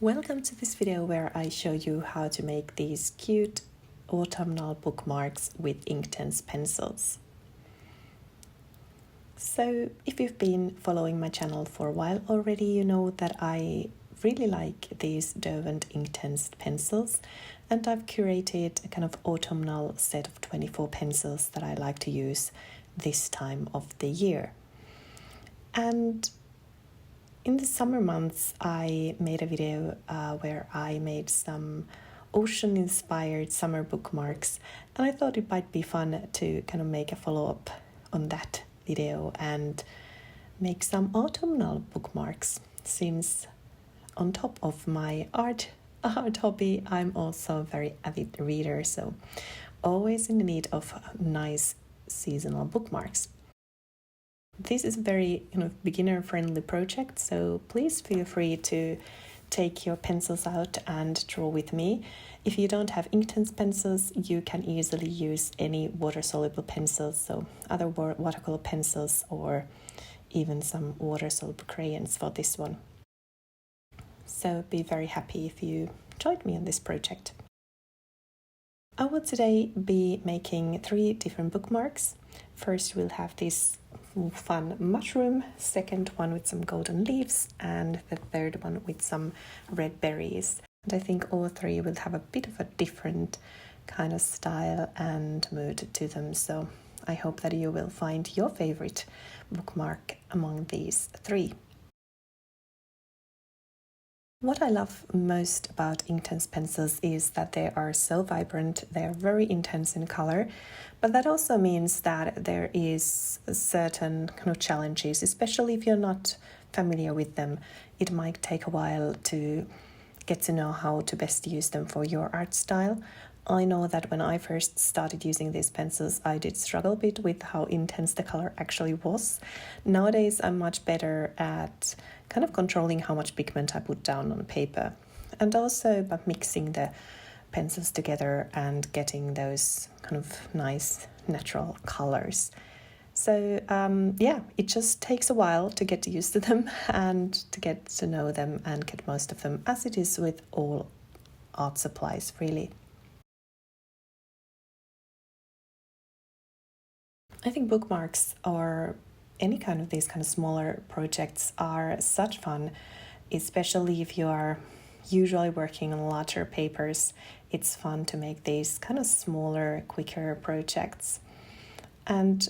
Welcome to this video where I show you how to make these cute autumnal bookmarks with Inktense pencils. So if you've been following my channel for a while already, you know that I really like these Derwent Inktense pencils, and I've curated a kind of autumnal set of 24 pencils that I like to use this time of the year. And in the summer months, I made a video where I made some ocean-inspired summer bookmarks, and I thought it might be fun to kind of make a follow-up on that video and make some autumnal bookmarks. Since on top of my art hobby, I'm also a very avid reader, so always in the need of nice seasonal bookmarks. This is a very beginner-friendly project, so please feel free to take your pencils out and draw with me. If you don't have Inktense pencils, you can easily use any water-soluble pencils, so other watercolor pencils or even some water-soluble crayons for this one. So be very happy if you joined me on this project. I will today be making 3 different bookmarks. First we'll have this fun mushroom, second one with some golden leaves, and the third one with some red berries. And I think all 3 will have a bit of a different kind of style and mood to them, so I hope that you will find your favorite bookmark among these 3. What I love most about Inktense pencils is that they are so vibrant, they are very intense in color, but that also means that there is a certain kind of challenges, especially if you're not familiar with them. It might take a while to get to know how to best use them for your art style. I know that when I first started using these pencils, I did struggle a bit with how intense the color actually was. Nowadays, I'm much better at kind of controlling how much pigment I put down on paper, and also by mixing the pencils together and getting those kind of nice natural colors. So yeah, it just takes a while to get used to them and to get to know them and get most of them, as it is with all art supplies, really. I think bookmarks or any kind of these kind of smaller projects are such fun, especially if you are usually working on larger papers. It's fun to make these kind of smaller, quicker projects. And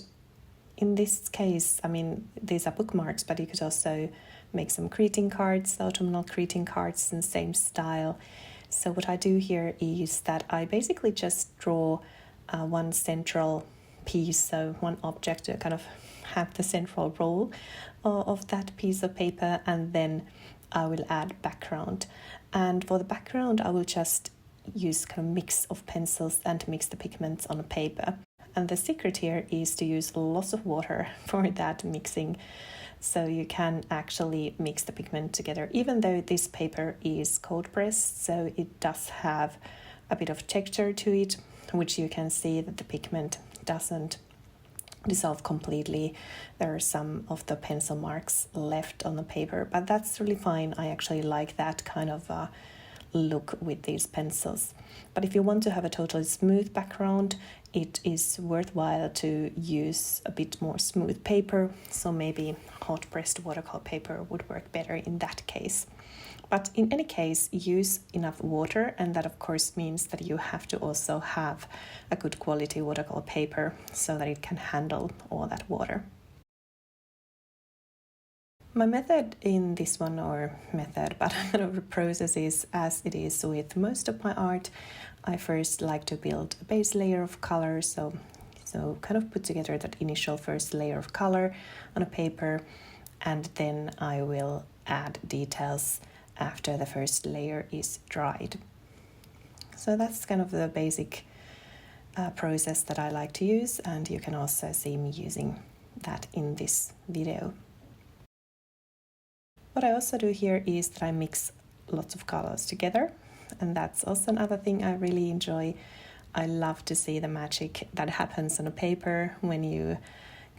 in this case, I mean, these are bookmarks, but you could also make some greeting cards, autumnal greeting cards in the same style. So what I do here is that I basically just draw one central piece, so one object to kind of have the central role of that piece of paper, and then I will add background. And for the background, I will just use kind of mix of pencils and mix the pigments on a paper. And the secret here is to use lots of water for that mixing, so you can actually mix the pigment together, even though this paper is cold pressed, so it does have a bit of texture to it, which you can see that the pigment doesn't dissolve completely. There are some of the pencil marks left on the paper, but that's really fine. I actually like that kind of look with these pencils. But if you want to have a totally smooth background, it is worthwhile to use a bit more smooth paper, so maybe hot pressed watercolor paper would work better in that case. But in any case, use enough water, and that of course means that you have to also have a good quality watercolor paper so that it can handle all that water. My method in this one, or method, but kind of the process is as it is with most of my art. I first like to build a base layer of color, so kind of put together that initial first layer of color on a paper, and then I will add details after the first layer is dried. So that's kind of the basic process that I like to use, and you can also see me using that in this video. What I also do here is that I mix lots of colors together, and that's also another thing I really enjoy. I love to see the magic that happens on a paper when you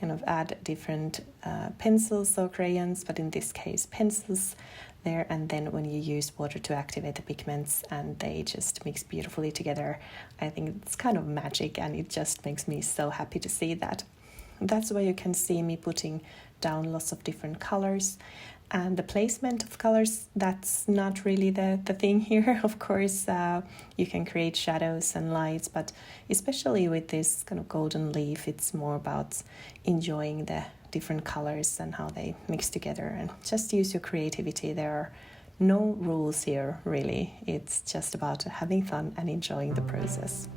kind of add different pencils or crayons, but in this case pencils, there, and then when you use water to activate the pigments and they just mix beautifully together, I think it's kind of magic, and it just makes me so happy to see that. That's why you can see me putting down lots of different colors. And the placement of colors, that's not really the thing here. Of course, you can create shadows and lights, but especially with this kind of golden leaf, it's more about enjoying the different colors and how they mix together, and just use your creativity. There are no rules here, really. It's just about having fun and enjoying the process.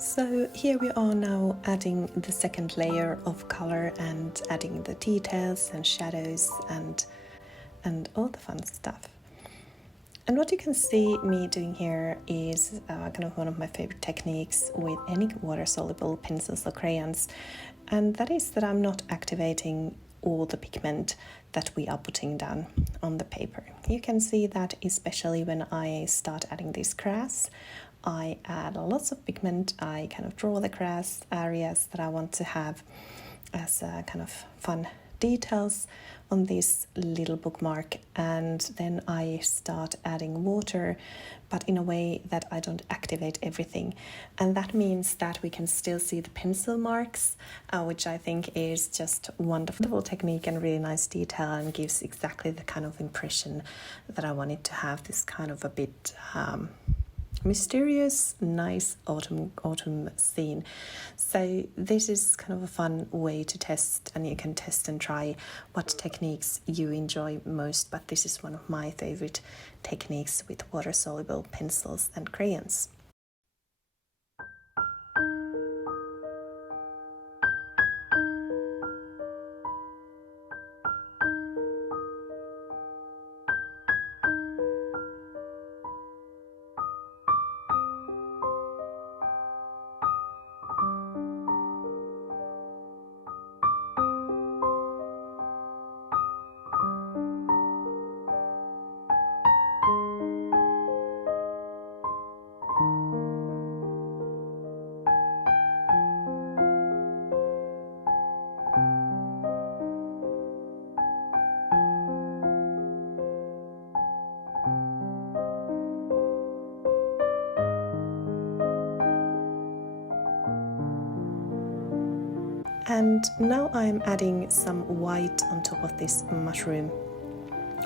So here we are now adding the second layer of color and adding the details and shadows and all the fun stuff. And what you can see me doing here is kind of one of my favorite techniques with any water-soluble pencils or crayons, and that is that I'm not activating all the pigment that we are putting down on the paper. You can see that especially when I start adding this grass, I add lots of pigment. I kind of draw the grass areas that I want to have as a kind of fun details on this little bookmark, and then I start adding water, but in a way that I don't activate everything, and that means that we can still see the pencil marks, which I think is just wonderful technique and really nice detail, and gives exactly the kind of impression that I wanted to have, this kind of a bit mysterious, nice autumn scene. So this is kind of a fun way to test, and you can test and try what techniques you enjoy most, but this is one of my favorite techniques with water-soluble pencils and crayons. And now I'm adding some white on top of this mushroom.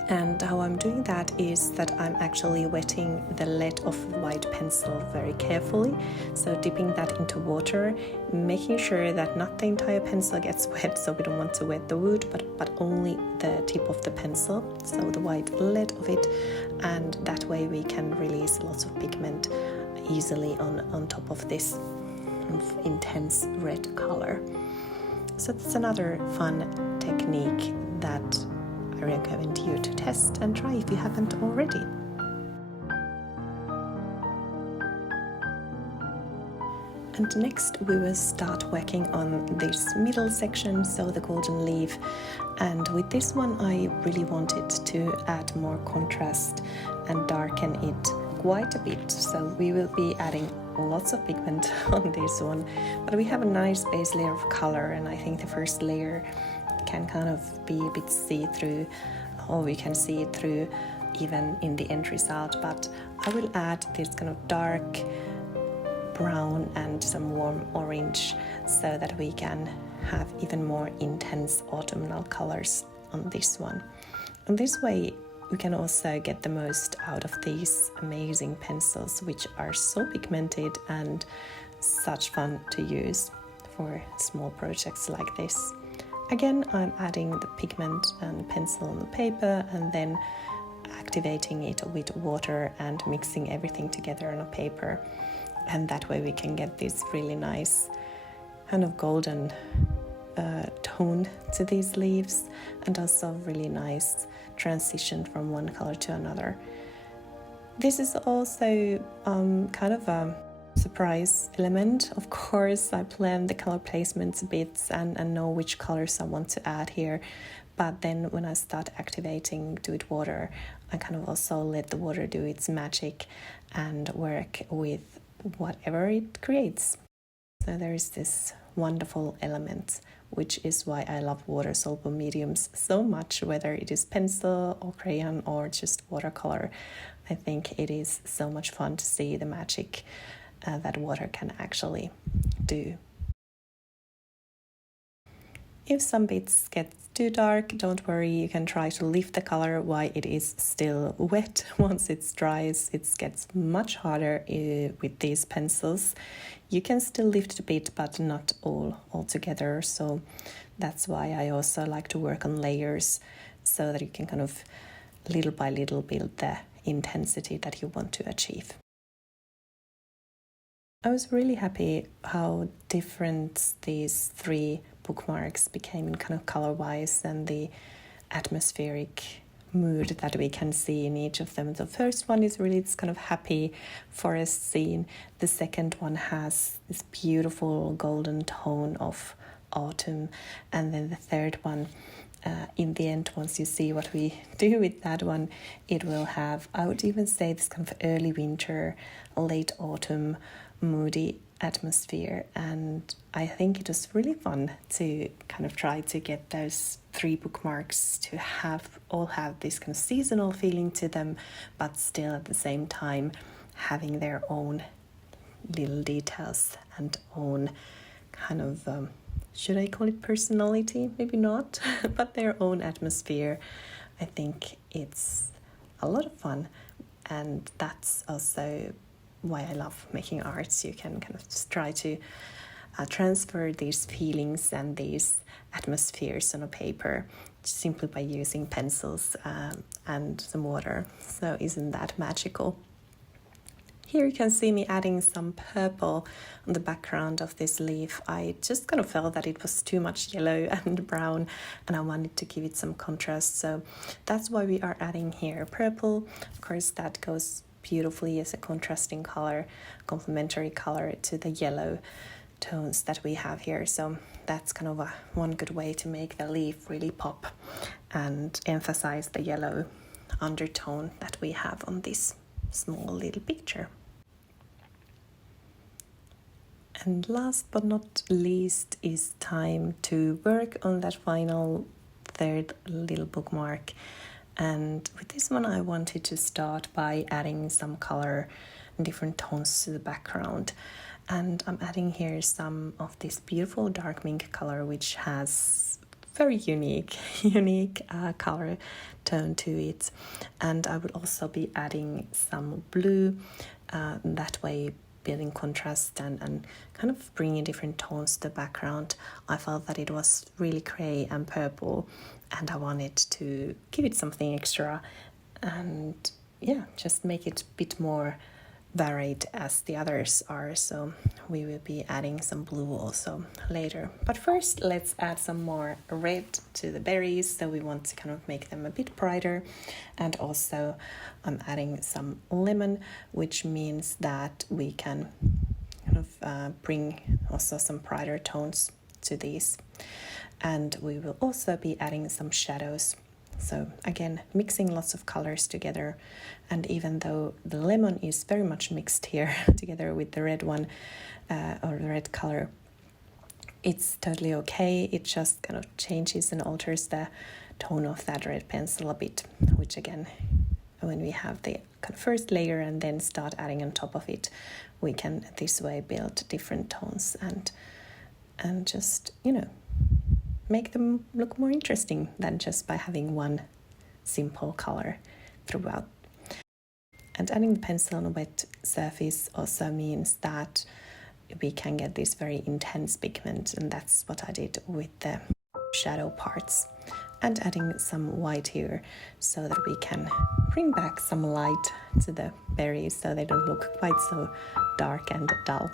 And how I'm doing that is that I'm actually wetting the lead of the white pencil very carefully. So dipping that into water, making sure that not the entire pencil gets wet, so we don't want to wet the wood, but only the tip of the pencil, so the white lead of it, and that way we can release lots of pigment easily on top of this intense red color. So that's another fun technique that I recommend you to test and try if you haven't already. And next we will start working on this middle section, so the golden leaf. And with this one I really wanted to add more contrast and darken it quite a bit. So we will be adding lots of pigment on this one, but we have a nice base layer of color, and I think the first layer can kind of be a bit see-through, or we can see it through even in the end result, but I will add this kind of dark brown and some warm orange so that we can have even more intense autumnal colors on this one. And this way we can also get the most out of these amazing pencils, which are so pigmented and such fun to use for small projects like this. Again, I'm adding the pigment and pencil on the paper and then activating it with water and mixing everything together on a paper. And that way we can get this really nice kind of golden tone to these leaves, and also really nice transition from one color to another. This is also kind of a surprise element. Of course, I plan the color placements a bit and know which colors I want to add here, but then when I start activating with water, I kind of also let the water do its magic and work with whatever it creates. So there is this wonderful element, which is why I love water-soluble mediums so much, whether it is pencil or crayon or just watercolor. I think it is so much fun to see the magic that water can actually do. If some bits get too dark, don't worry, you can try to lift the color while it is still wet. Once it dries, it gets much harder with these pencils. You can still lift it a bit, but not all together. So that's why I also like to work on layers, so that you can kind of little by little build the intensity that you want to achieve. I was really happy how different these three bookmarks became in kind of color-wise and the atmospheric mood that we can see in each of them. The first one is really this kind of happy forest scene. The second one has this beautiful golden tone of autumn, and then the third one, in the end, once you see what we do with that one, it will have, I would even say, this kind of early winter, late autumn, moody atmosphere. And I think it was really fun to kind of try to get those three bookmarks to all have this kind of seasonal feeling to them, but still at the same time having their own little details and own kind of should I call it personality? Maybe not, but their own atmosphere. I think it's a lot of fun, and that's also why I love making arts. You can kind of just try to transfer these feelings and these atmospheres on a paper simply by using pencils and some water. So isn't that magical? Here you can see me adding some purple on the background of this leaf. I just kind of felt that it was too much yellow and brown, and I wanted to give it some contrast. So that's why we are adding here purple. Of course, that goes beautifully as a contrasting color, complementary color to the yellow tones that we have here. So that's kind of one good way to make the leaf really pop and emphasize the yellow undertone that we have on this small little picture. And last but not least is time to work on that final third little bookmark. And with this one I wanted to start by adding some color and different tones to the background. And I'm adding here some of this beautiful dark mink color, which has very unique color tone to it. And I would also be adding some blue, that way building contrast and kind of bringing different tones to the background. I felt that it was really grey and purple, and I wanted to give it something extra and just make it a bit more varied as the others are. So we will be adding some blue also later. But first, let's add some more red to the berries. So we want to kind of make them a bit brighter. And also I'm adding some lemon, which means that we can kind of bring also some brighter tones to these. And we will also be adding some shadows. So again, mixing lots of colors together, and even though the lemon is very much mixed here together with the red one, or the red color, it's totally okay. It just kind of changes and alters the tone of that red pencil a bit, which again, when we have the kind of first layer and then start adding on top of it, we can this way build different tones and just, make them look more interesting than just by having one simple color throughout. And adding the pencil on a wet surface also means that we can get this very intense pigment, and that's what I did with the shadow parts. And adding some white here so that we can bring back some light to the berries so they don't look quite so dark and dull.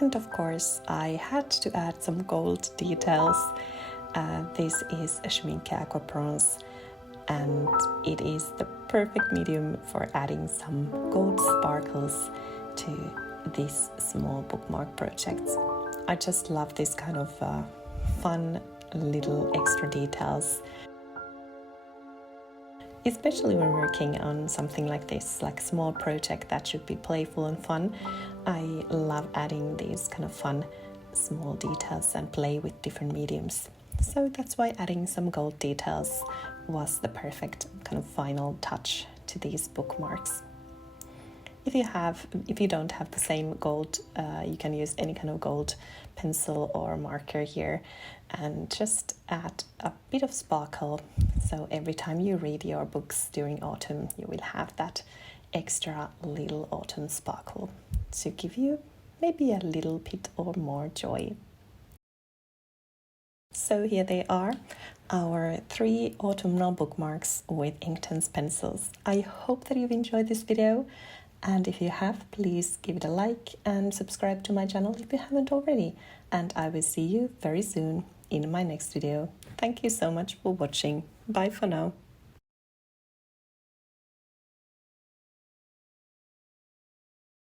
And of course, I had to add some gold details. This is a Schminke Aqua Bronze, and it is the perfect medium for adding some gold sparkles to these small bookmark projects. I just love this kind of fun little extra details, especially when working on something like this, like a small project that should be playful and fun. I love adding these kind of fun small details and play with different mediums. So that's why adding some gold details was the perfect kind of final touch to these bookmarks. If you don't have the same gold, you can use any kind of gold pencil or marker here and just add a bit of sparkle. So every time you read your books during autumn, you will have that extra little autumn sparkle to give you maybe a little bit or more joy. So here they are, our 3 autumnal bookmarks with Inktense pencils. I hope that you've enjoyed this video. And if you have, please give it a like and subscribe to my channel if you haven't already. And I will see you very soon in my next video. Thank you so much for watching. Bye for now.